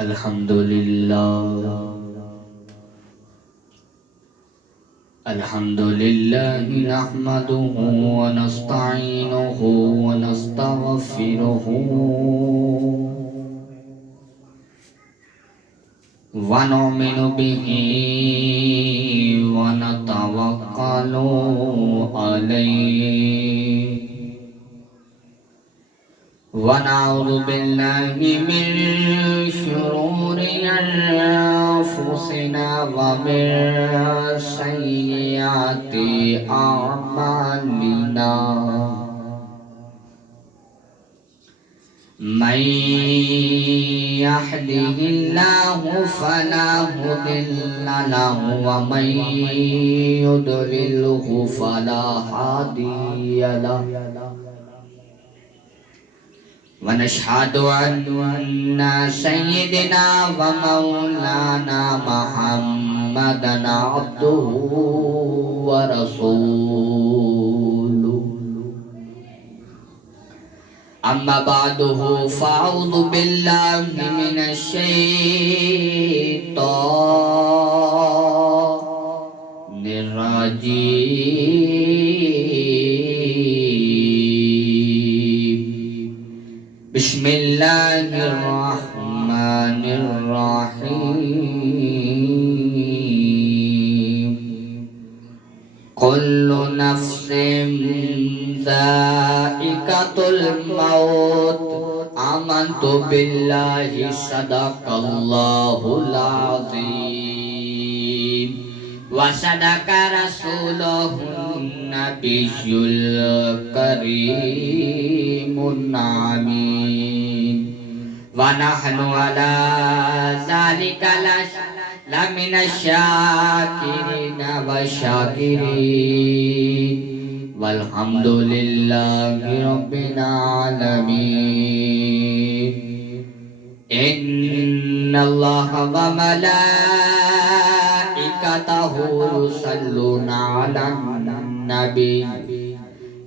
الحمد لله نحمده ونستعينه ونستغفره ونؤمن به ونتوكل عليه ونعوذ بالله من شرور أنفسنا ومن سيئات أعمالنا من يهده الله فلا مضل له ومن يضلله فلا هادي له ونشهد أن سيدنا ومولانا محمدا عبده ورسوله أما بعد فأعوذ بالله من الشيطان الرجيم بسم الله الرحمن الرحيم كل نفس ذائقة الموت آمنت بالله صدق الله العظيم وصدق رسوله النبي الكريم الأمين ونحن على ذلك لمن الشاكرين والشاكرين والحمد لله رب العالمين إن الله وملائكته يصلون على النبي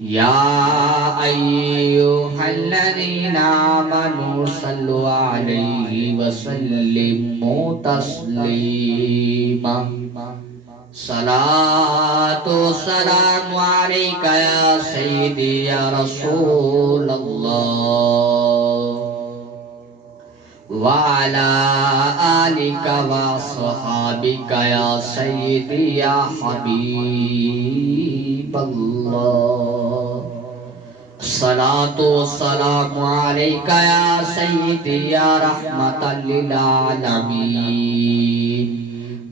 يا أيها الذين آمنوا صلوا عليه وسلموا تسليما صلاة والسلام عليك يا سيدي يا رسول الله وعلى آلك وصحابك يا سيدي يا حبيب الله الصلاة والسلام عليك يا سيدي يا رحمة للعالمين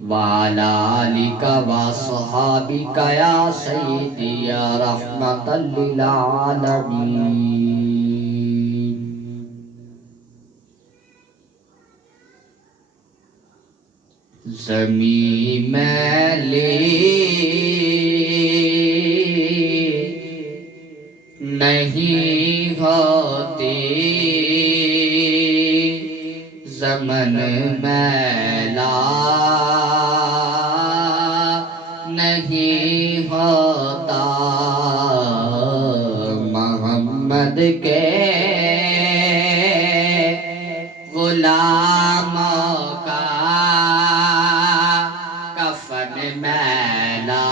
وعلى آلك وصحابك يا سيدي يا رحمة للعالمين زمین میلی نہیں ہوتی زمن میلا نہیں ہوتا محمد کے غلاموں کا کفن میلا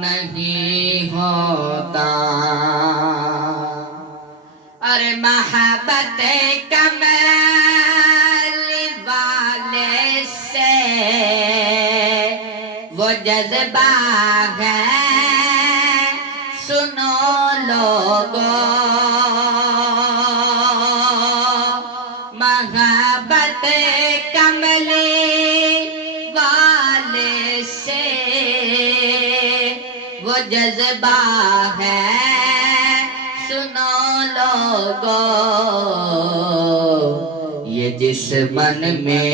نہیں ہوتا ارے محبت کمال والے سے وہ جذبہ ہے سنو لوگو محبت کملی والے سے وہ جذبہ ہے سنو لوگو یہ جس من میں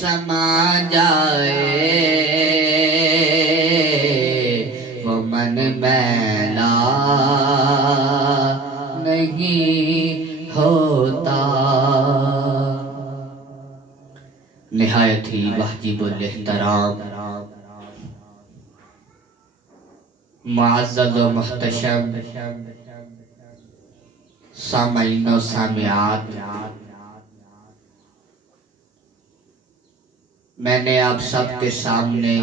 سما جائے وہ من میلا نہیں ہوتا نہایت ہی واجب الاحترام معزز و محتشم سامعین و سامعات، میں نے آپ سب کے سامنے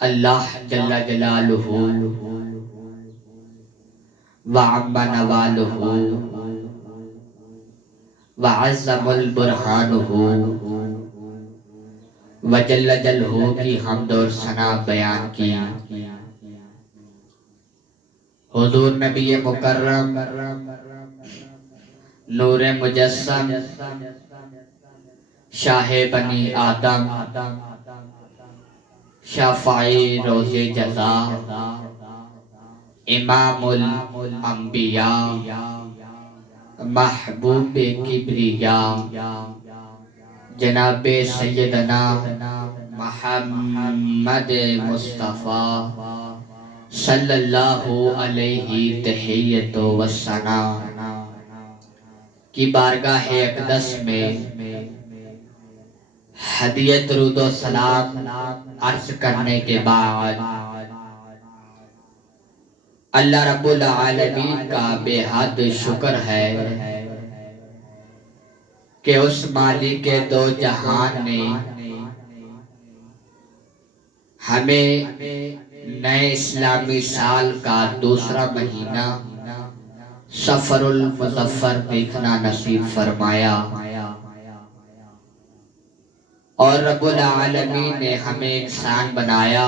اللہ جل جلالہ وعم نوالہ وعظم البرہانہ وجل جلہ کی حمد اور ثنا بیان کی۔ حضور نبی مکرم نور مجسم شاہ بنی آدم شافعی روز جزا امام الانبیاء محبوب کبریا جناب سیدنا محمد مصطفیٰ صلی اللہ علیہ تحیت و ثنا کی بارگاہ اقدس میں ہدیت درود و سلام عرض کرنے کے بعد اللہ رب العالمین کا بے حد شکر ہے کہ اس مالک دو جہان نے ہمیں نئے اسلامی سال کا دوسرا مہینہ سفر المظفر دیکھنا نصیب فرمایا، اور رب العالمین نے ہمیں انسان بنایا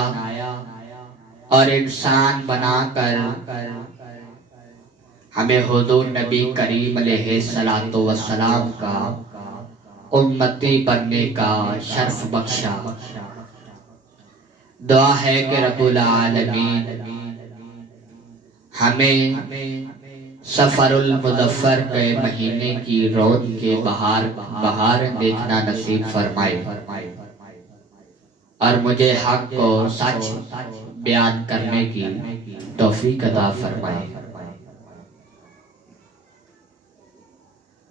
اور انسان بنا کر ہمیں حضور نبی کریم علیہ السلام کا امتی بننے کا شرف بخشا۔ دعا ہے کہ رب العالمین ہمیں سفر المظفر کے مہینے کی رون کے بہار دیکھنا نصیب فرمائے، اور مجھے حق کو سچ بیان کرنے کی توفیق عطا فرمائے۔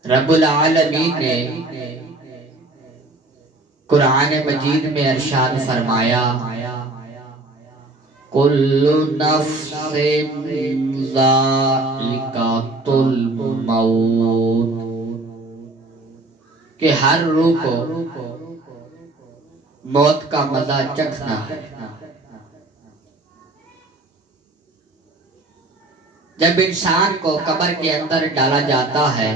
رب العالمین نے قرآن مجید میں ارشاد فرمایا، کل نفس ذائقۃ الموت، کہ ہر روح کو موت کا مزہ چکھنا ہے۔ جب انسان کو قبر کے اندر ڈالا جاتا ہے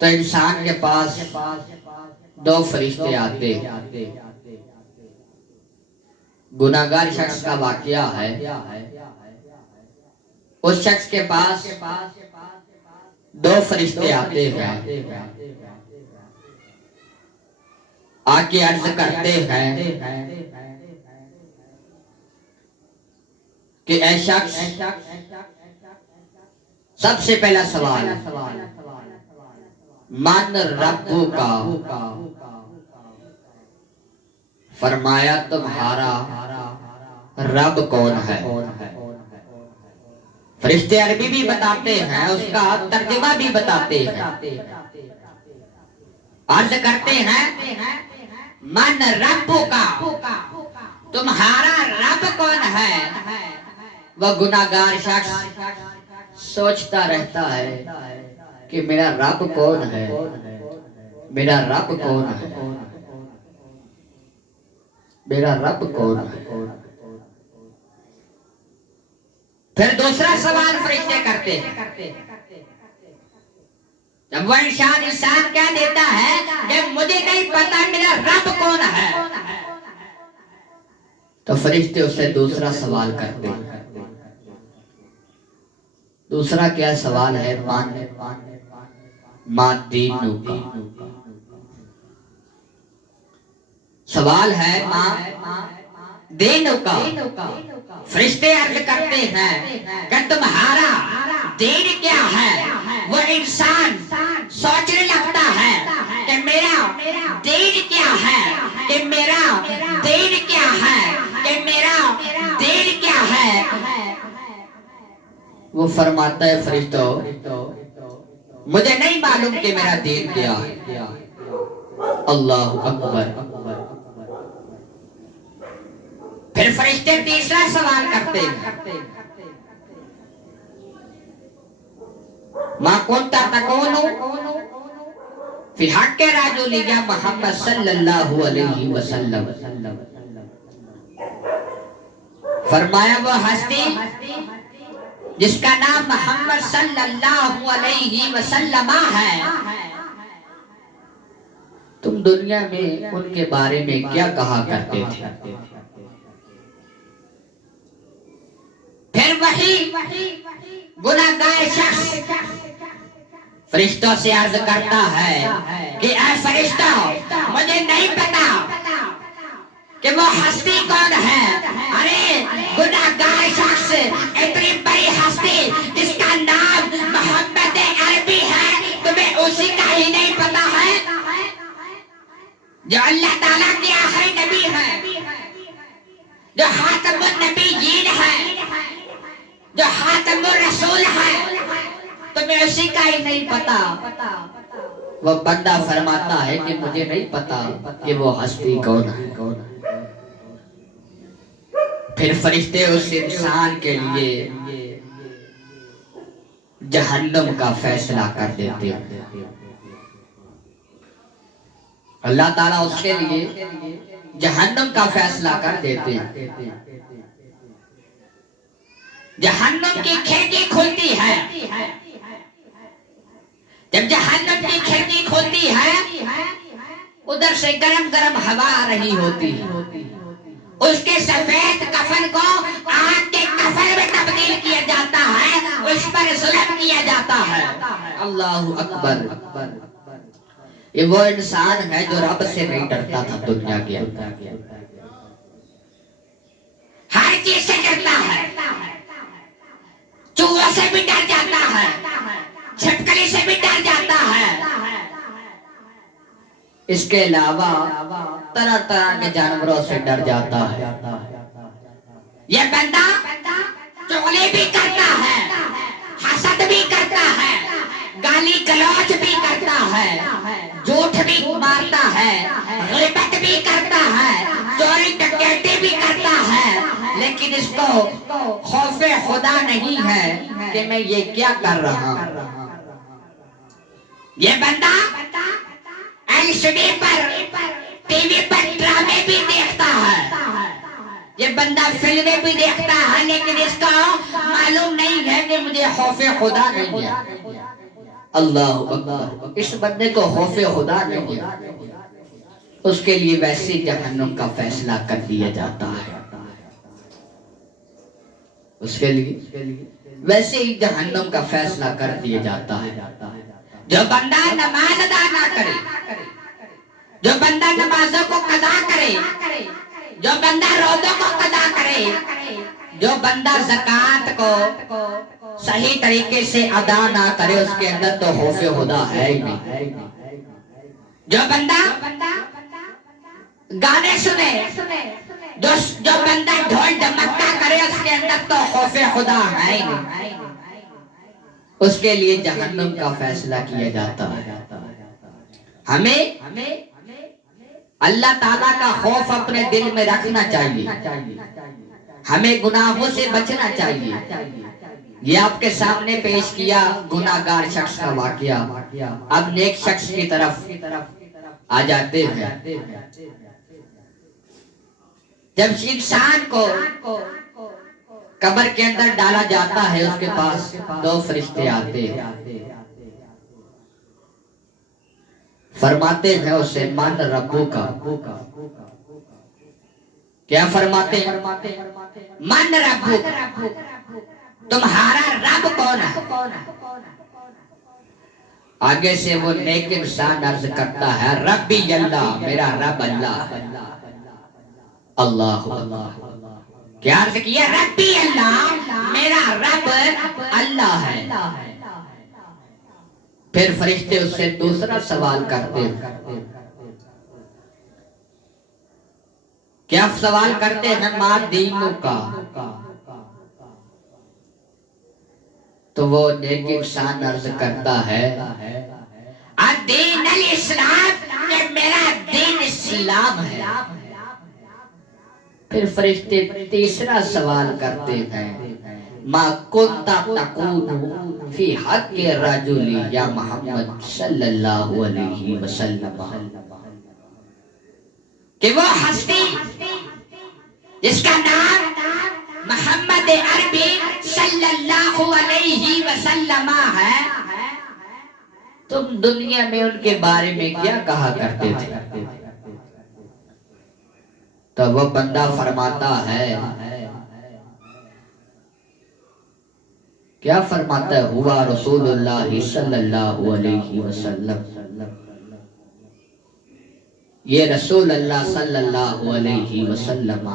تو انسان کے پاس دو فرشتے آتے ہیں۔ گناہگار شخص کا واقعہ ہے، اس شخص کے پاس دو فرشتے آتے ہیں، آ کے عرض کرتے ہیں کہ اے شخص، سب سے پہلا سوال، من ربو کا؟ فرمایا تمہارا رب کون ہے؟ فرشتے عربی بھی بتاتے ہیں، اس کا ترجمہ بھی بتاتے ہیں۔ عرض کرتے ہیں من ربو کا، تمہارا رب کون ہے؟ وہ گناہگار شخص سوچتا رہتا ہے کہ میرا رب کون ہے، میرا رب کون ہے، میرا رب کون ہے۔ پھر دوسرا سوال فرشتے کرتے ہیں، جب وہ انسان کیا دیتا ہے کہ مجھے نہیں پتا میرا رب کون ہے، تو فرشتے اسے دوسرا سوال کرتے ہیں۔ دوسرا کیا سوال ہے؟ ماں دینو کا سوال ہے، ماں دینو کا۔ فرشتے عرض کرتے ہیں کہ تمہارا دین کیا ہے؟ وہ انسان سوچنے لگتا ہے کہ میرا دین کیا ہے، کہ میرا دین کیا ہے، کہ میرا دین کیا ہے۔ وہ فرماتا ہے فرشتوں، مجھے نہیں معلوم کہ میرا دین کیا ہے۔ اللہ اکبر۔ پھر فرشتے تیسرا سوال کرتے ہیں ما کنت تکون فی حق رجل یا محمد صلی اللہ علیہ وسلم. فرمایا وہ ہستی جس کا نام محمد صلی اللہ علیہ وسلم ہے، تم دنیا میں ان کے بارے میں کیا کہا کرتے تھے؟ پھر وہی گناہگار شخص فرشتوں سے عرض کرتا ہے کہ اے فرشتوں، مجھے نہیں پتا کہ وہ ہستی کون ہے. ارے گناہگار شخص، اتنی بڑی ہستی جس کا نام محمد عربی ہے، تمہیں اسی کا ہی نہیں پتا ہے جو اللہ تعالیٰ کے آخری نبی ہے، جو خاتم النبیین ہے، جو خاتم الرسول ہے، تمہیں اسی کا ہی نہیں پتا. وہ بندہ فرماتا ہے کہ مجھے نہیں پتا کہ وہ ہستی کون ہے. پھر فرشتے اس انسان کے لیے جہنم کا فیصلہ کر دیتے ہیں. اللہ تعالیٰ اس کے لیے جہنم کا فیصلہ کر دیتے ہیں. جہنم کی کھڑکی کھلتی ہے. جب جہنم کی کھڑکی کھلتی ہے، ادھر سے گرم گرم ہوا آ رہی ہوتی ہے. اس کے سفید کفن کو آگ کے کفن میں تبدیل کیا جاتا ہے، اس پر ظلم کیا جاتا ہے. اللہ اکبر. یہ وہ انسان ہے جو رب سے نہیں ڈرتا تھا دنیا کے اندر، ہر چیز سے ڈرتا ہے. چوہوں سے بھی ڈر جاتا ہے، چھپکلی سے بھی ڈر جاتا ہے. اس کے علاوہ طرح طرح کے جانوروں سے ڈر جاتا ہے. یہ بندہ چغلی بھی کرتا ہے، حسد بھی کرتا ہے، گالی گلوچ بھی کرتا ہے، جھوٹ بھی مارتا ہے، غیبت بھی کرتا ہے، چوری ڈکیتی بھی کرتا ہے، لیکن اس کو خوف خدا نہیں ہے کہ میں یہ کیا کر رہا ہوں. یہ بندہ ایل سی ڈی پر، ٹی وی پر ڈرامے بھی دیکھتا ہے، یہ بندہ فلمیں بھی دیکھتا ہے، لیکن اس کو معلوم نہیں ہے کہ مجھے خوف خدا نہیں ہے. اللہ اکبر. اس بندے کو خوف خدا نہیں ہے، اس کے لیے ویسے جہنم کا فیصلہ کر دیا جاتا ہے. اس کے لیے ویسے ہی جہنم کا فیصلہ کر دیا جاتا ہے. جو بندہ نماز ادا نہ کرے، جو بندہ نمازوں کو قضا کرے، جو بندہ روزوں کو قضا کرے، جو بندہ زکوٰۃ کو صحیح طریقے سے ادا نہ کرے، اس کے اندر تو خوف خدا ہے ہی نہیں. جو بندہ گانے سنے، جو بندہ ڈھول ڈمکا کرے، اس کے اندر تو خوف خدا ہے ہی نہیں. اس کے لیے جہنم کا فیصلہ کیا جاتا ہے. ہمیں اللہ تعالیٰ کا خوف اپنے دل میں رکھنا چاہیے، ہمیں گناہوں سے بچنا چاہیے. یہ آپ کے سامنے پیش کیا گناہگار شخص کا واقعہ. اب نیک شخص کی طرف آ جاتے ہیں. جب انسان کو قبر کے اندر ڈالا جاتا ہے، اس کے پاس دو فرشتے آتے ہیں، فرماتے ہیں اسے من ربو کا. کیا فرماتے ہیں؟ من ربو کا، تمہارا رب کون ہے؟ آگے سے وہ نیک انسان عرض کرتا ہے ربی اللہ، میرا رب اللہ. اللہ کیا عرض کیا؟ ربی اللہ، میرا رب اللہ ہے. پھر فرشتے اس سے دوسرا سوال کرتے ہیں. کیا سوال کرتے ہیں؟ ما دینوں کا. تو وہ نیک انسان عرض کرتا ہے الدین الاسلام، کہ میرا دین اسلام ہے. پھر فرشتے تیسرا سوال کرتے ہیں ما کنت تقول فی حق الرجل یا محمد صلی اللہ علیہ وسلم، کہ وہ ہستی جس کا نام محمد عربی صلی اللہ علیہ وسلم ہے، تم دنیا میں ان کے بارے میں کیا کہا کرتے تھے؟ تو وہ بندہ فرماتا ہے، کیا فرماتا ہے؟ ہوا رسول اللہ صلی اللہ علیہ وسلم، یہ رسول اللہ صلی اللہ علیہ وسلم،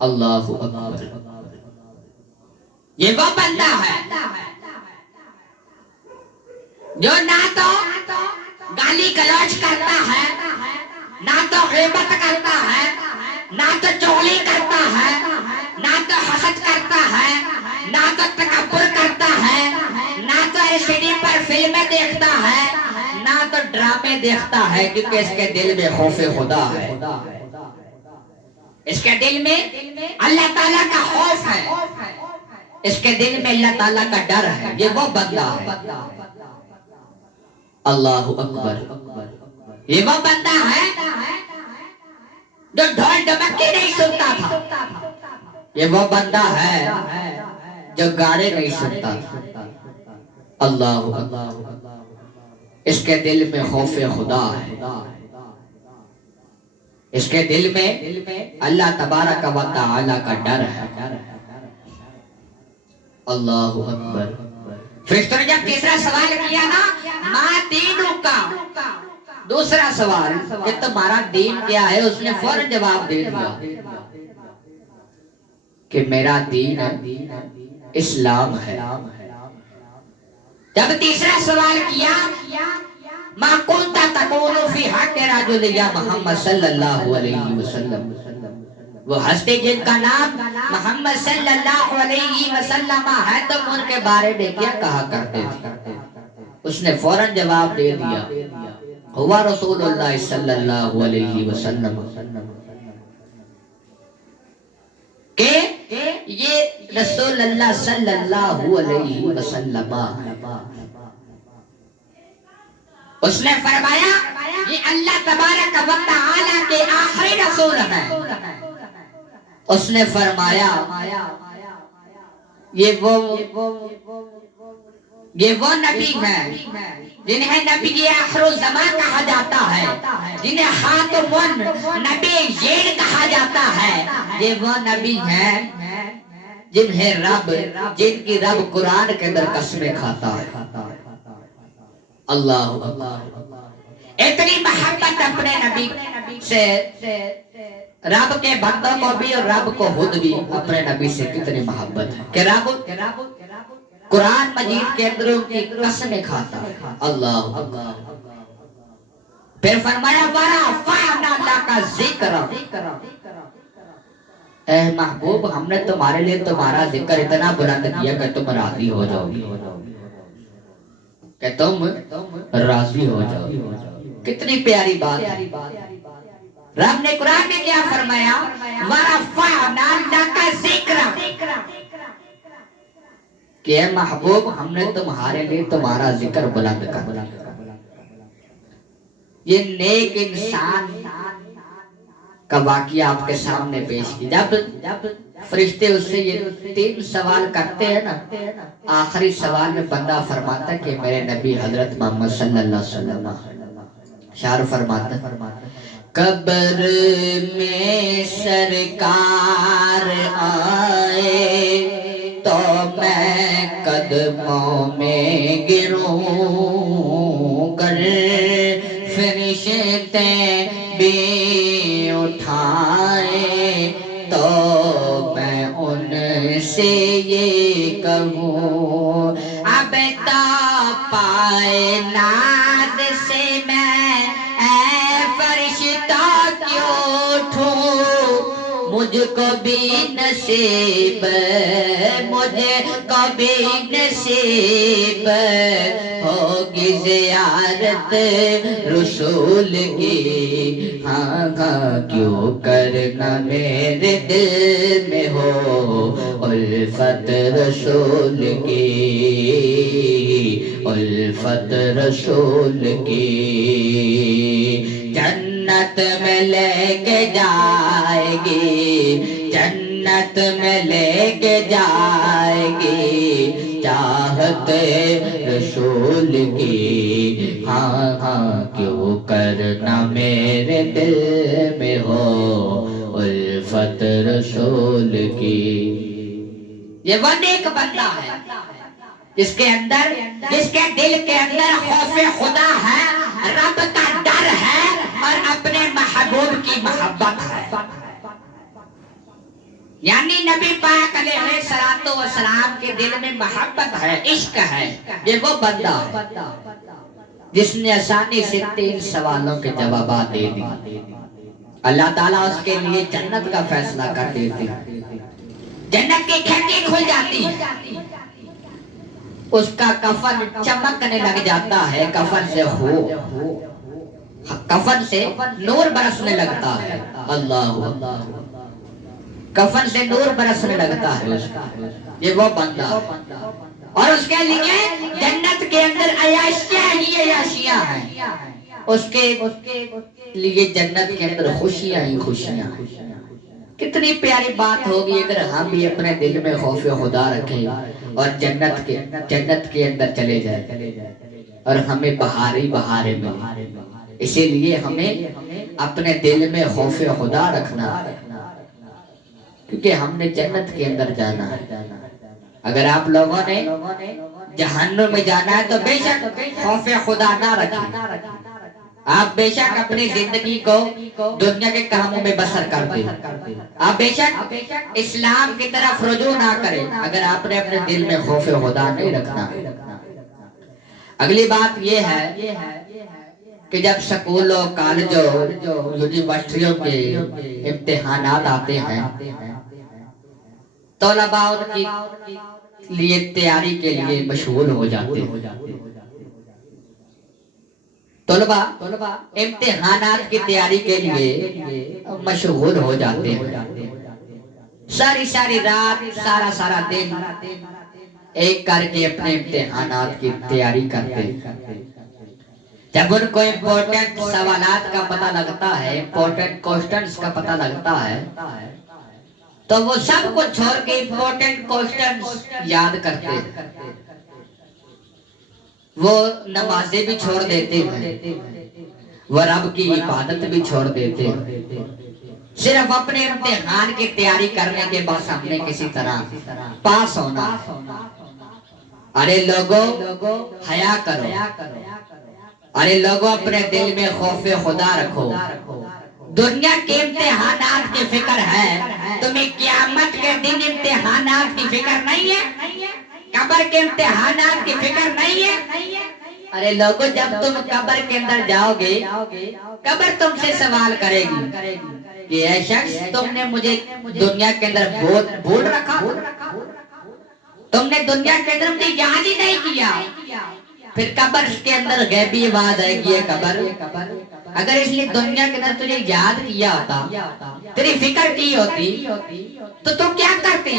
اللہ اکبر، یہ وہ بندہ ہے جو نہ تو گالی گلوچ کرتا ہے، نہ تو غیبت کرتا ہے، نہ تو چغلی کرتا ہے، نہ تو حسد کرتا ہے، نہ تو تکبر کرتا ہے، نہ تو ایس ڈی پر فلمیں دیکھتا ہے، نہ تو ڈرامے دیکھتا ہے، کیونکہ اس کے دل میں خوف خدا ہے، اس کے دل میں اللہ تعالیٰ کا خوف ہے، اس کے دل میں اللہ تعالیٰ کا ڈر ہے، یہ وہ بندہ ہے، اللہ اکبر، یہ وہ بندہ ہے جو ڈھول ڈمکی نہیں سنتا تھا، یہ وہ بندہ ہے جو گانے نہیں سنتا تھا، اللہ اکبر، اس کے دل میں خوف خدا ہے، اس کے دل میں اللہ تبارک و تعالی کا ڈر ہے، اللہ اکبر۔ فرشتوں نے جب تیسرا سوال کیا نا ما دینوں کا، دوسرا سوال کہ تمہارا دین کیا ہے، اس نے فوراً جواب دے دیا کہ میرا دین اسلام ہے۔ جب تیسرا سوال کیا ما کنت تقول فی حق رجل یا محمد صلی اللہ علیہ وسلم، وہ ہستے جن کا نام محمد صلی اللہ علیہ وسلم ہے، تم ان کے بارے میں کیا کہا کرتے تھے؟ اس نے فوراً جواب دے دیا ہوا رسول اللہ صلی اللہ علیہ وسلم، کہ یہ رسول اللہ صلی اللہ علیہ وسلم۔ اس نے فرمایا یہ اللہ تبارک و تعالی کے آخری رسول ہیں۔ اس نے فرمایا یہ وہ نبی ہیں جنہیں نبی آخر الزمان کہا جاتا ہے، جنہیں خاتم النبیین کہا جاتا ہے، یہ وہ نبی ہیں جنہیں جن کی رب قرآن کے اندر قسمیں کھاتا ہے، اللہ اتنی محبت اپنے نبی سے، رب کے بندوں کو بھی اور رب کو خود بھی اپنے نبی سے کتنی محبت ہے کہ رب قرآن مجید کے اندر ان کی قسمیں کھاتا ہے، اللہ۔ پھر فرمایا وَرَفَعْنَا لَكَ ذِكْرَكَ، اے محبوب ہم نے تمہارے لیے تمہارا ذکر اتنا بلند کیا کہ تم راضی ہو جاؤ گی، کہ تم راضی ہو جاؤ گی۔ کتنی پیاری بات ہے، رب نے قرآن میں کیا فرمایا وَرَفَعْنَا لَكَ ذِكْرَكَ، کہ اے محبوب ہم نے تمہارے لیے تمہارا ذکر بلند کر دیا۔ یہ نیک انسان کا واقعہ آپ کے سامنے پیش کی، جب فرشتے اس سے یہ 3 سوال کرتے ہیں نا، آخری سوال میں بندہ فرماتا ہے کہ میرے نبی حضرت محمد صلی اللہ علیہ وسلم، شعر فرماتا ہے قبر میں سرکار آئے تو میں قدموں میں گروں گر، فرشتے بھی اٹھائے تو میں ان سے یہ کہوں اب تو پائے ناز سے میں اے فرشتہ کیوں اٹھوں، مجھ کو بھی نصیب مجھے کو بھی نصیب ہوگی زیارت رسول کی ہاں ہاں کیوں کرنا میرے دل میں ہو الفت رسول کی الفت رسول کی جنت میں لے کے جائے گی جنت میں لے کے جائے گی چاہت رسول کی ہاں ہاں کیوں کرنا میرے دل میں ہو الفت رسول کی یہ وہ نیک بندہ ہے جس کے دل کے اندر خوف خدا ہے رب کا ڈر ہے اور اپنے محبوب کی محبت ہے یعنی نبی پاک علیہ الصلوۃ والسلام کے دل میں محبت ہے عشق ہے یہ وہ بندہ ہے جس نے آسانی سے 3 سوالوں کے جوابات دے دی اللہ تعالیٰ اس کے لیے جنت کا فیصلہ کر دیتے جنت کی کھڑکی کھل جاتی ہے اس کا کفن چمکنے لگ جاتا ہے کفن سے نور برسنے لگتا ہے اللہ کفن سے نور برسنے لگتا ہے یہ وہ بندہ اور اس کے لیے جنت کے اندر عیاشیاں ہی عیاشیاں ہیں اس کے لیے جنت کے اندر خوشیاں ہی خوشیاں کتنی پیاری بات ہوگی اگر ہم بھی اپنے دل میں خوف خدا رکھیں اور جنت کے اندر چلے جائیں اور ہمیں بہاریں ملیں اسی لیے ہمیں اپنے دل میں خوف خدا رکھنا کیونکہ ہم نے جنت کے اندر جانا ہے اگر آپ لوگوں نے جہنم میں جانا ہے تو بے شک خوف خدا نہ رکھیں آپ بے شک اپنی زندگی کو دنیا کے کاموں میں بسر کر دیں آپ بے شک اسلام کی طرف رجوع نہ کریں اگر آپ نے اپنے دل میں خوف خدا نہیں رکھنا اگلی بات یہ ہے کہ جب سکولوں کالجوں یونیورسٹیوں کے امتحانات آتے ہیں طلباء ان کی لیے تیاری کے لیے مشغول ہو جاتے ہیں طلباء امتحانات کی تیاری کے لیے مشغول ہو جاتے ہیں ساری رات سارا دن ایک کر کے اپنے امتحانات کی تیاری کرتے ہیں جب ان کو امپورٹنٹ سوالات کا پتہ لگتا ہے امپورٹنٹ کوسچنز کا پتہ لگتا ہے تو وہ سب کو چھوڑ کے امپورٹنٹ کوسچنز یاد کرتے ہیں وہ نمازیں بھی چھوڑ دیتے ہیں وہ رب کی عبادت بھی چھوڑ دیتے ہیں صرف اپنے امتحان کی تیاری کرنے کے بعد ہم نے کسی طرح پاس ہونا ارے لوگوں حیا کرو ارے لوگوں اپنے دل میں خوف خدا رکھو دنیا کے امتحانات کی فکر ہے تمہیں قیامت کے دن امتحانات کی فکر نہیں ہے قبر کے امتحانات کی فکر نہیں ہے ارے لوگوں جب تم قبر کے اندر جاؤ گے قبر تم سے سوال کرے گی کہ اے شخص تم نے مجھے دنیا کے اندر بھول رکھا تم نے دنیا کے اندر مجھے یاد ہی نہیں کیا پھر قبر کے اندر غیبی آواز آئے گی قبر اگر اس لیے دنیا کے اندر تجھے یاد کیا ہوتا تیری فکر کی ہوتی تو تم کیا کرتی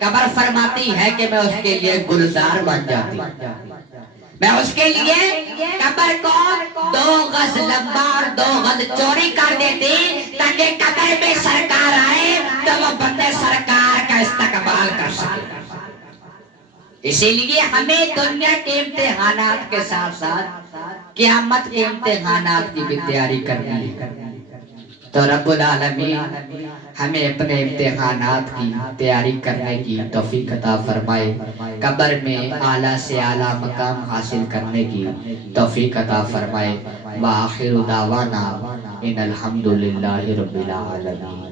قبر فرماتی ہے کہ میں اس کے لیے گلزار بن جاتی میں اس کے لیے قبر کو 2 گز لمبا اور 2 گز چوڑی کر دیتی تاکہ قبر میں سرکار آئے تو وہ بندے سرکار کا استقبال کر سکے اسی لیے ہمیں دنیا کے امتحانات کے ساتھ ساتھ قیامت کے امتحانات کی بھی تیاری کرنی ہے تو رب العالمین ہمیں اپنے امتحانات کی تیاری کرنے کی توفیق عطا فرمائے قبر میں اعلیٰ سے اعلیٰ مقام حاصل کرنے کی توفیق عطا فرمائے وآخر دعوانا ان الحمدللہ رب العالمین